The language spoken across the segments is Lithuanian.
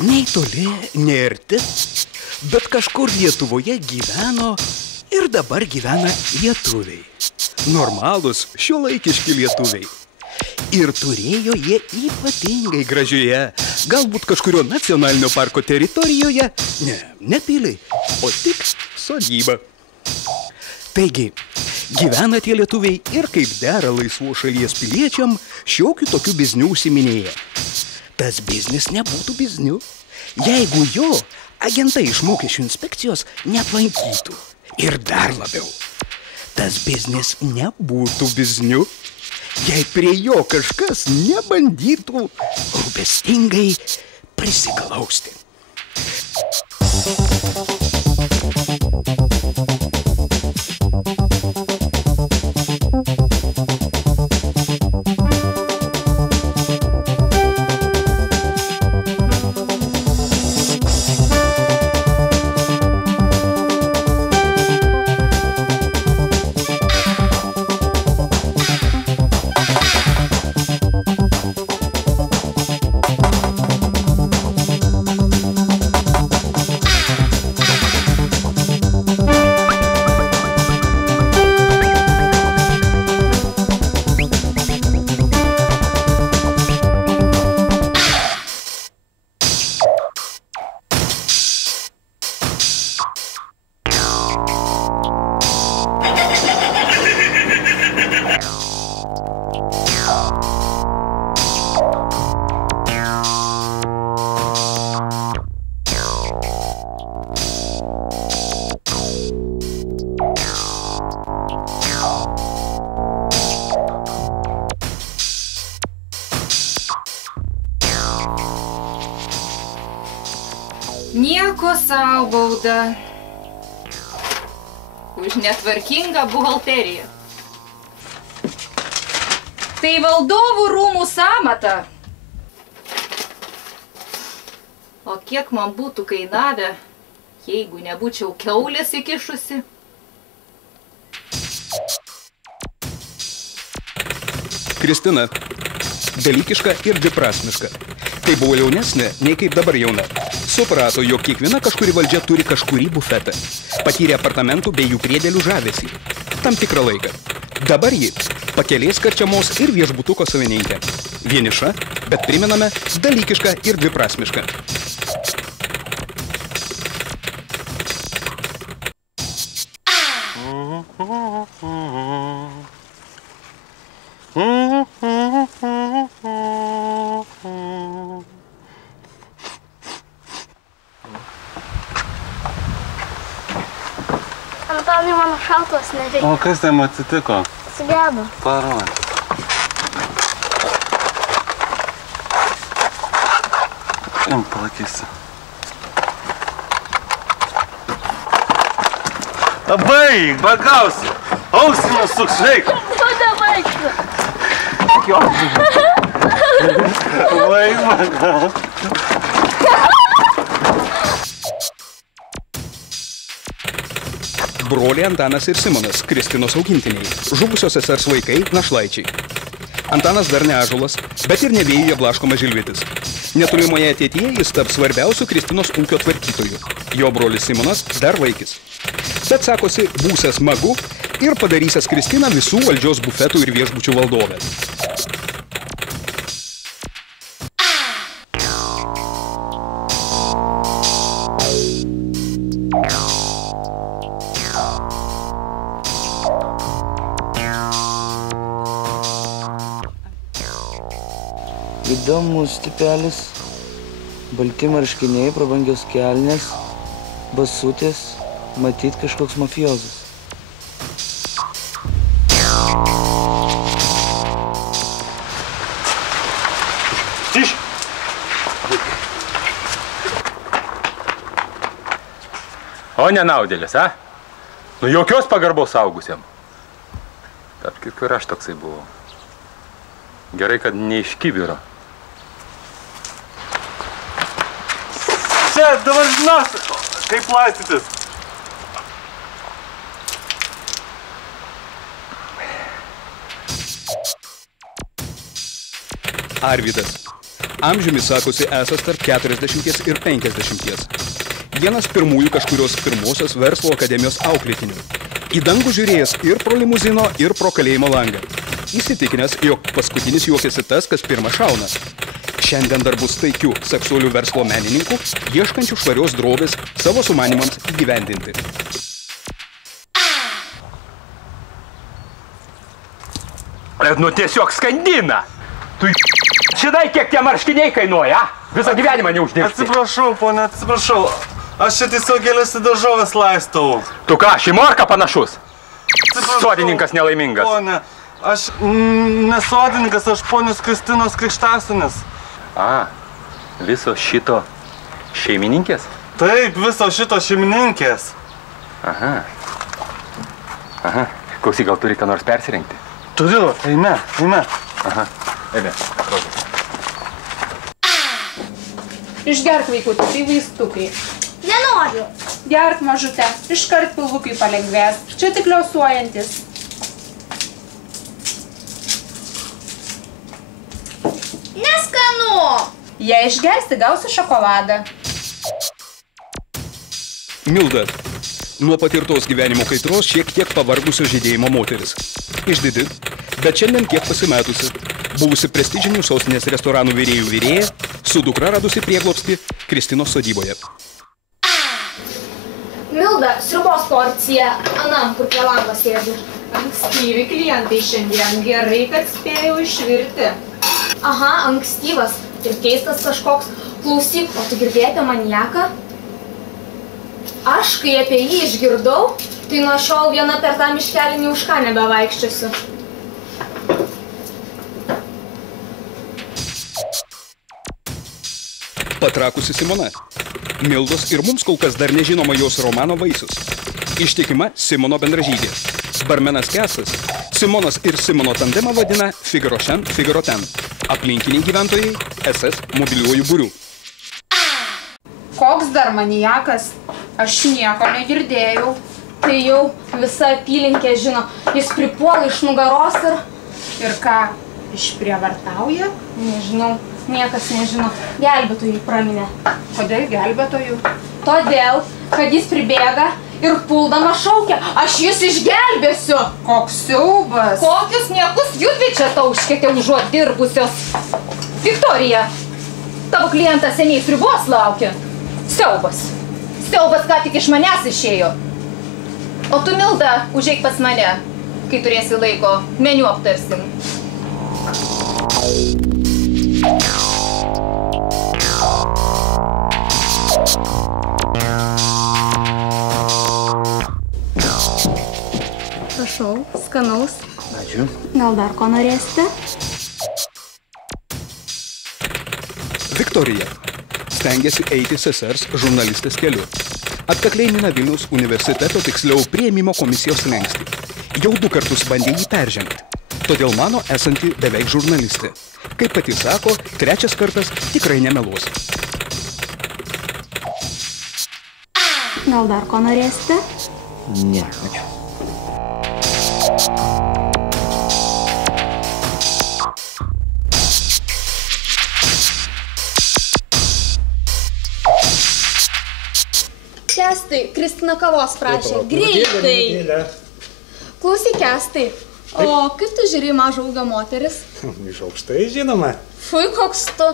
Nei toli, nei arti, bet kažkur Lietuvoje gyveno ir dabar gyvena lietuviai. Normalūs, šiuolaikiški lietuviai. Ir turėjo jie ypatingai gražioje, galbūt kažkurio nacionalinio parko teritorijoje, ne piliai, o tik sodyba. Taigi, gyvena tie lietuviai ir kaip dera laisvos šalies piliečiam, šiokių tokių biznių užsiminėja. Tas biznis nebūtų bizniu, jeigu jo agentai iš mokesčių inspekcijos neaplankytų. Ir dar labiau, tas biznis nebūtų bizniu, jei prie jo kažkas nebandytų rūpestingai prisiglausti. Nieko sau bauda už netvarkingą buhalteriją. Tai valdovų rūmų sąmata. O kiek man būtų kainavę, jeigu nebūčiau kiaulės įkišusi? Kristina, dalykiška ir dviprasmiška. Kai buvo jaunesnė, nei kaip dabar jauna. Suprato, jog kiekviena kažkuri valdžia turi kažkurį bufetą. Patyrė apartamentų bei jų priedėlių žavesį. Tam tikrą laiką. Dabar ji pakelės karčiamos ir viešbutuko savininkė. Vieniša, bet primename, dalykiška ir dviprasmiška. Antanai, mano šautuvas neveikia. O kas tam atsitiko? Sugedo. Parodė. Jam palakysiu. Baig, bagausi. Ausimus suksveik. Tu nebaigsi. Baig, bagausi. Broliai Antanas ir Simonas, Kristinos augintiniai, žuvusios sesers vaikai, našlaičiai. Antanas dar ne ąžuolas, bet ir ne vėjuje blaškomas žilvitis. Netolimoje ateityje jis taps svarbiausiu Kristinos ūkio tvarkytoju. Jo brolis Simonas dar vaikis. Bet sakosi, būsias magu ir padarysęs Kristiną visų valdžios bufetų ir viešbučių valdovę. Įdomus tipelis, balti marškiniai, prabangios kelnės, basutės, matyt kažkoks mafiozas. Tiš! O nenaudėlis, a? Nu jokios pagarbos saugusiam. Tarp kitko ir aš toksai buvau. Gerai, kad ne iš kibiro. Čia, dabar žinos, kaip plastytis. Arvydas. Amžiumi sakosi esas tarp 40 ir 50. Vienas pirmųjų kažkurios pirmosios verslo akademijos auklėtinių. Į dangų žiūrėjęs ir pro limuzino, ir pro kalėjimo langą. Įsitikinęs, jog paskutinis juokiasi tas, kas pirmą šauna. Šiandien dar bus taikių seksualių verslo menininkų, ieškančių švarios drobės savo sumanimams įgyvendinti. Nu tiesiog skandina. Tu žinai, kiek tie marškiniai kainuoja, visą gyvenimą neuždirbsi. Atsiprašau, ponė, atsiprašau. Aš čia tiesiog gėlės į daržovės laistau. Tu ką, šimorka panašus? Sodininkas nelaimingas. Ponė, aš nesodininkas, aš ponios Kristinos krikštasunis. Viso šito šeimininkės? Taip, viso šito šeimininkės. Aha. Klausyk, gal turi ką nors persirengti? Turiu, eime. Aha, eime. Išgerk, vaikutį, tai vaistukai. Nenoriu. Gerk, mažute, iškart pilvukai palengvės. Čia tik liausuojantis. Neskanu. Jei išgersi, gausi šokoladą. Milda. Nuo patirtos gyvenimo kaitros šiek tiek pavargusio žydėjimo moteris. Išdidi, bet šiandien kiek pasimetusi. Buvusi prestižinių sostinės restoranų virėjų virėja, su dukra radusi prieglobstį Kristinos sodyboje. Milda, sriubos porcija. Anam, kur prie lango sėdi. Ankstyvi klientai šiandien. Gerai, kad spėjau išvirti. Aha, ankstyvas. Ir keistas kažkoks. Klausyk, o tu girdėjai apie maniaką? Aš, kai apie jį išgirdau, tai nuo šiol viena per tą miškelį už ką nebevaikščiosiu. Patrakusi Simona. Mildos ir mums kol kas dar nežinoma jos romano vaisius. Ištikima Simono bendražygė. Barmenas Kesas. Simonas ir Simono tandemą vadina Figaro šen, Figaro ten. Aplinkiniai gyventojai SS mobiliuoju būriu. Koks dar maniakas? Aš nieko negirdėjau. Tai jau visa apylinkė žino. Jis pripuola iš nugaros ir... Ir ką, išprievartauja? Nežinau, niekas nežino. Gelbėtojai praminė. Kodėl gelbėtojų? Todėl, kad jis pribėga ir puldama šaukia. Aš jus išgelbėsiu. Koks siaubas. Kokius niekus judvi čia tauškėte užuot dirbusios? Viktorija, tavo klientas seniai sriubos laukia. Siaubas. Siaubas ką tik iš manęs išėjo. O tu, Milda, užeik pas mane, kai turėsi laiko, meniu aptarsim. Prašau, skanaus. Ačiū. Gal dar ko norėsite? Viktorija. Stengiasi eiti sesers žurnalistės keliu. Atkakliai mina Vilniaus universiteto, tiksliau priėmimo komisijos slenkstį. Jau 2 kartus bandė jį peržengti. Todėl mano esanti beveik žurnalistė. Kaip pati sako, 3 kartas tikrai nemeluos. Gal dar ko norėsite? Ne, ačiū. Kestai, Kristina kavos prašė. Greitai. Klausyk, Kestai. O kaip tu žiūri mažą ūgio moteris? Iš aukštai, žinoma. Fui, koks tu.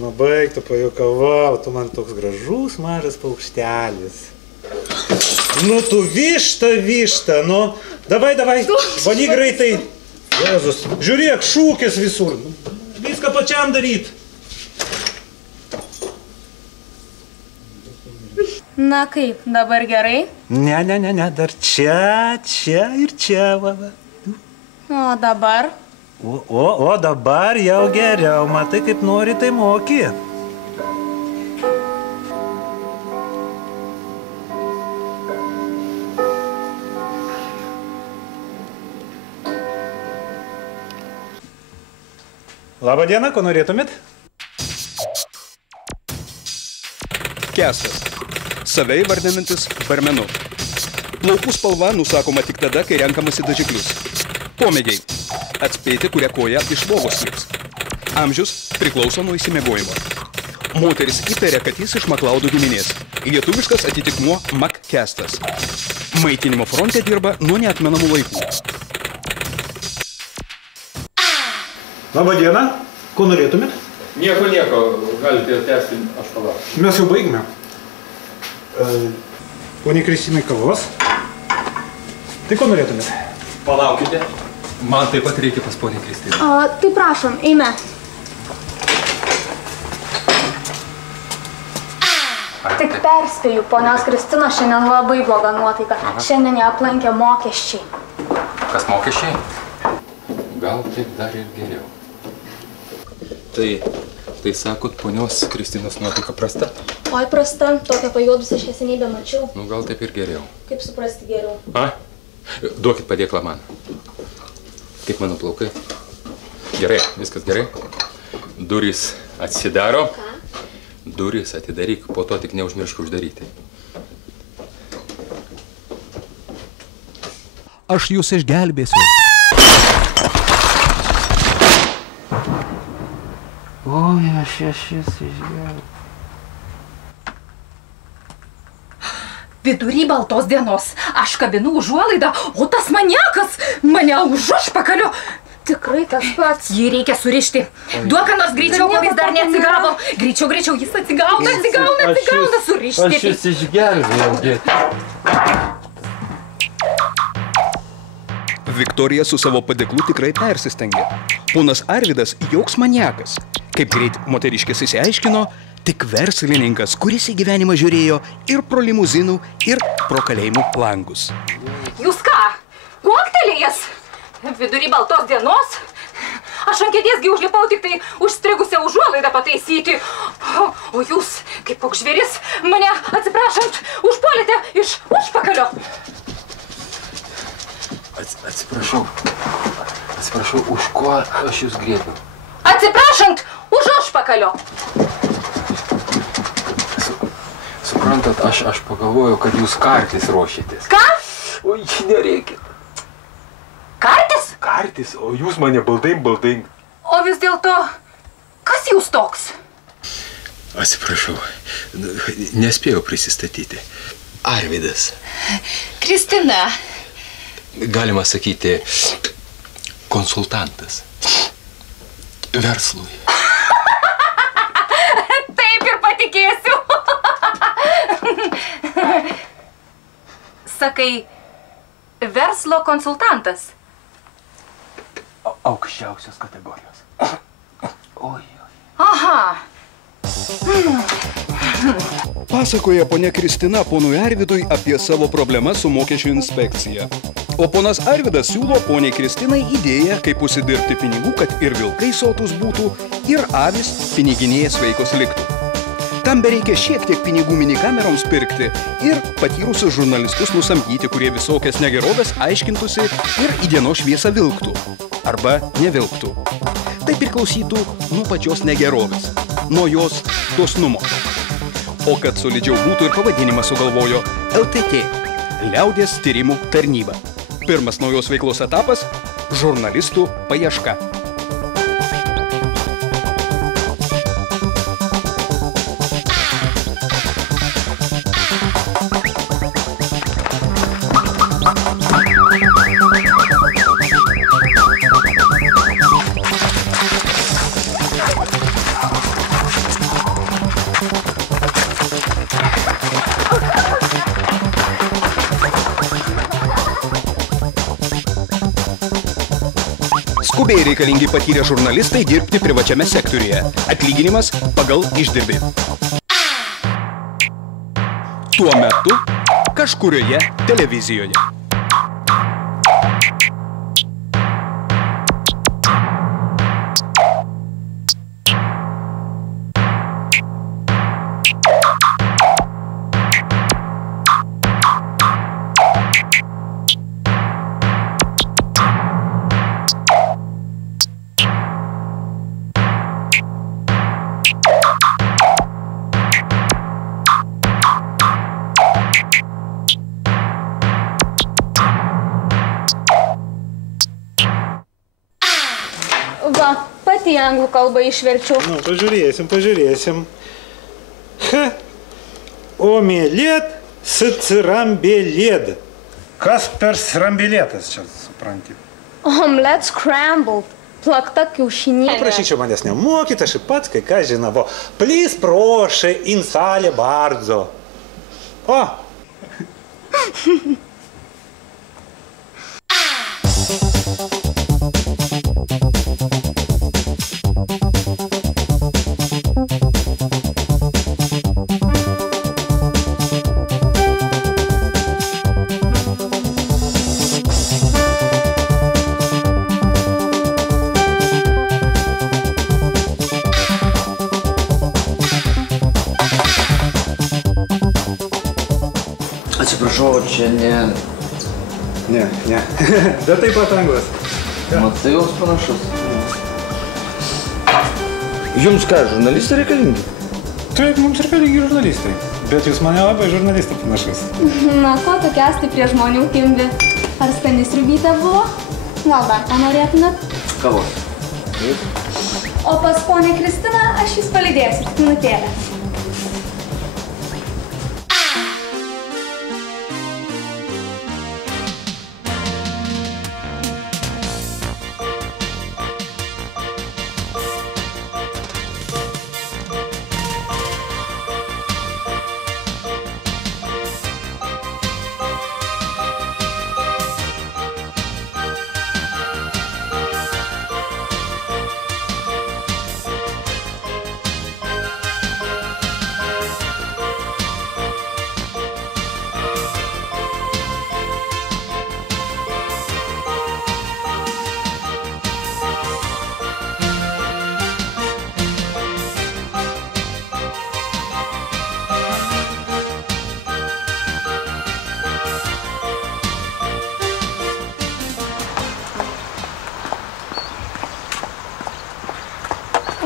Nu, baig, tu pajokavau, tu man toks gražus mažas paukštelis. Nu, tu višta, nu. Davai, valyk greitai. Jėzus, žiūrėk, šūkis visur. Viską pačiam daryt. Na kaip, dabar gerai? Ne, dar čia ir čia, va. O dabar? O dabar jau geriau, matai, kaip nori, tai moki. Labą dieną, ko norėtumėt? Kestas. Save įvardinantis barmenu. Plaukų spalva nusakoma tik tada, kai renkamasi dažiklius. Pomėgiai. Atspėti, kurią koją iš lovos lips. Amžius priklauso nuo įsimiegojimo. Moteris įtarė, kad jis iš Maklaudų giminės. Lietuviškas atitikmuo Makkestas. Maitinimo fronte dirba nuo neatmenamų laikų. Labą dieną. Ko norėtumėt? Nieko, galite tęsti, aš palauksiu. Mes jau baigime. Poniai Kristinai kavos. Tai ko norėtumėt? Palaukite. Man taip pat reikia pas poniai Kristiną. Tai prašom, eime. Tik perspėju, ponios Kristinos šiandien labai bloga nuotaika. Šiandien ją aplankė mokesčiai. Kas mokesčiai? Gal taip dar ir geriau. Tai sakot, ponios Kristinos nuotaika prasta? Oi, prasta, tokią pajuodusią šviesenybę mačiau. Nu, gal taip ir geriau. Kaip suprasti geriau? Duokit padėklą man. Kaip mano plaukai? Gerai, viskas gerai. Durys atsidaro. Ką? Durys atidaryk, po to tik neužmiršk uždaryti. Aš jūs išgelbėsiu. Oi, aš išgelbėsiu. Vidury baltos dienos aš kabinu užuolaidą, o tas maniakas mane už užpakalio. Tikrai tas pats. Jį reikia surišti. Duok ką nors greičiau, kol jis dar neatsigavo. Greičiau, jis atsigauna, surišti. Aš jūs išgelbėjau. Viktorija su savo padėklu tikrai persistengė. Ponas Arvydas joks maniakas. Kaip greit moteriškės įsiaiškino, tik verslininkas, kuris į gyvenimą žiūrėjo ir pro limuzinų, ir pro kalėjimų langus. Jūs ką? Kuoktelėjęs? Vidury baltos dienos? Aš ant kėdėsgi užlipau tik tai užstrigusią užuolaidą pataisyti. O jūs, kaip koks žvėris, mane, atsiprašant, užpuolėte iš užpakalio. Atsiprašau, už ko aš jūs griebiu? Atsiprašant, už užpakalio. Suprantat, aš pagalvojau, kad jūs kartis ruošitės. Ką? Oi, nereikia. Kartis? Kartis, o jūs mane baldain. O vis dėlto, kas jūs toks? Atsiprašau, nespėjau prisistatyti. Arvydas. Kristina. Galima sakyti, konsultantas. Verslui. Taip ir patikėsiu. Sakai, verslo konsultantas. Aukščiausios kategorijos. Oi. Aha. Pasakoja ponia Kristina ponui Arvydui apie savo problemas su mokesčių inspekcija. O ponas Arvydas siūlo poniai Kristinai idėją, kaip užsidirbti pinigų, kad ir vilkai sotus būtų, ir avis piniginėje sveikos liktų. Tam bereikia šiek tiek pinigų minikameroms pirkti ir patyrusius žurnalistus nusamdyti, kurie visokias negerovės aiškintųsi ir į dienos šviesą vilktų. Arba nevilktų. Tai priklausytų nuo pačios negerovės, nuo jos dosnumo. O kad solidžiau būtų ir pavadinimą sugalvojo LTT – Liaudies tyrimų tarnyba. Pirmas naujos veiklos etapas – žurnalistų paieška. Skubiai reikalingi patyrę žurnalistai dirbti privačiame sektoriuje. Atlyginimas pagal išdirbį. Tuo metu kažkurioje televizijoje. į anglų kalbą išverčiau. Nu, pažiūrėsim. Omelėt srambėlėd. Kas per srambėlėtas čia, supranti? Omelette scrambled. Plakta kiaušinienė. Prašyčiau manęs nemokyti, aš ir pats kai ką žinavo. Please, prošai, in salė bardzo. O! Atsiprašau, čia ne... Ne. Bet taip pat anglas. Matai, jos panašus. Jums ką, žurnalistai reikalingi? Taip, mums reikalingi žurnalistai. Bet jūs mane labai žurnalistą panašus. Na, ko tu kesti prie žmonių kimbi? Ar skani sriubytė buvo? Gal dar ką norėtumėt? Kavos. O pas ponę Kristiną aš jūs palydėsiu. Minutėlę.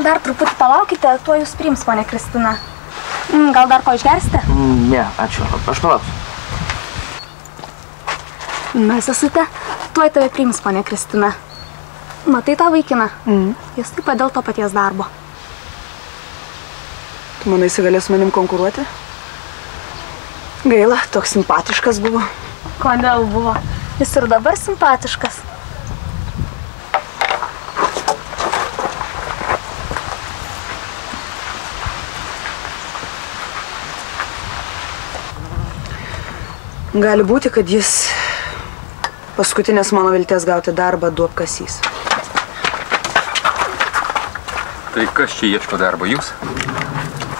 Dar truputį palaukite, tuo jūs priims, ponė Kristina. Gal dar ko išgersite? Ne, ačiū. Aš palauksiu. Mes esate, tuoj tave priims, ponė Kristina. Matai tą vaikiną? Jis taip pat dėl to paties darbo. Tu manai, jis galės su manim konkuruoti? Gaila, toks simpatiškas buvo. Kodėl buvo? Jis ir dabar simpatiškas. Gali būti, kad jis paskutinės mano vilties gauti darbą duobkasys. Tai kas čia ieško darbo, jūs?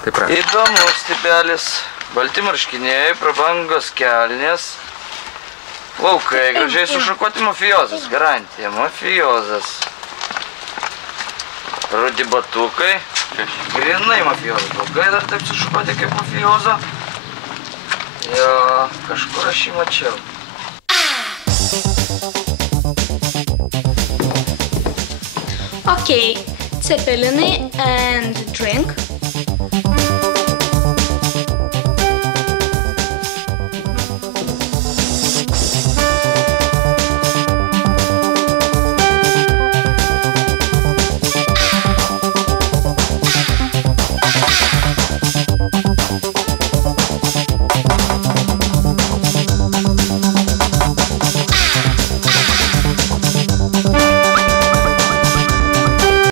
Taip prašau. Įdomus tipelis. Balti marškiniai, prabangos kelnės. Laukai, gražiai sušukuoti mafiozas. Garantija, mafiozas. Rudi batukai. Grinai mafiozas. Laukai dar taip sušukuoti kaip mafiozo. Jo, kažkur aš jį mačiau. Okay, cepelinai and drink.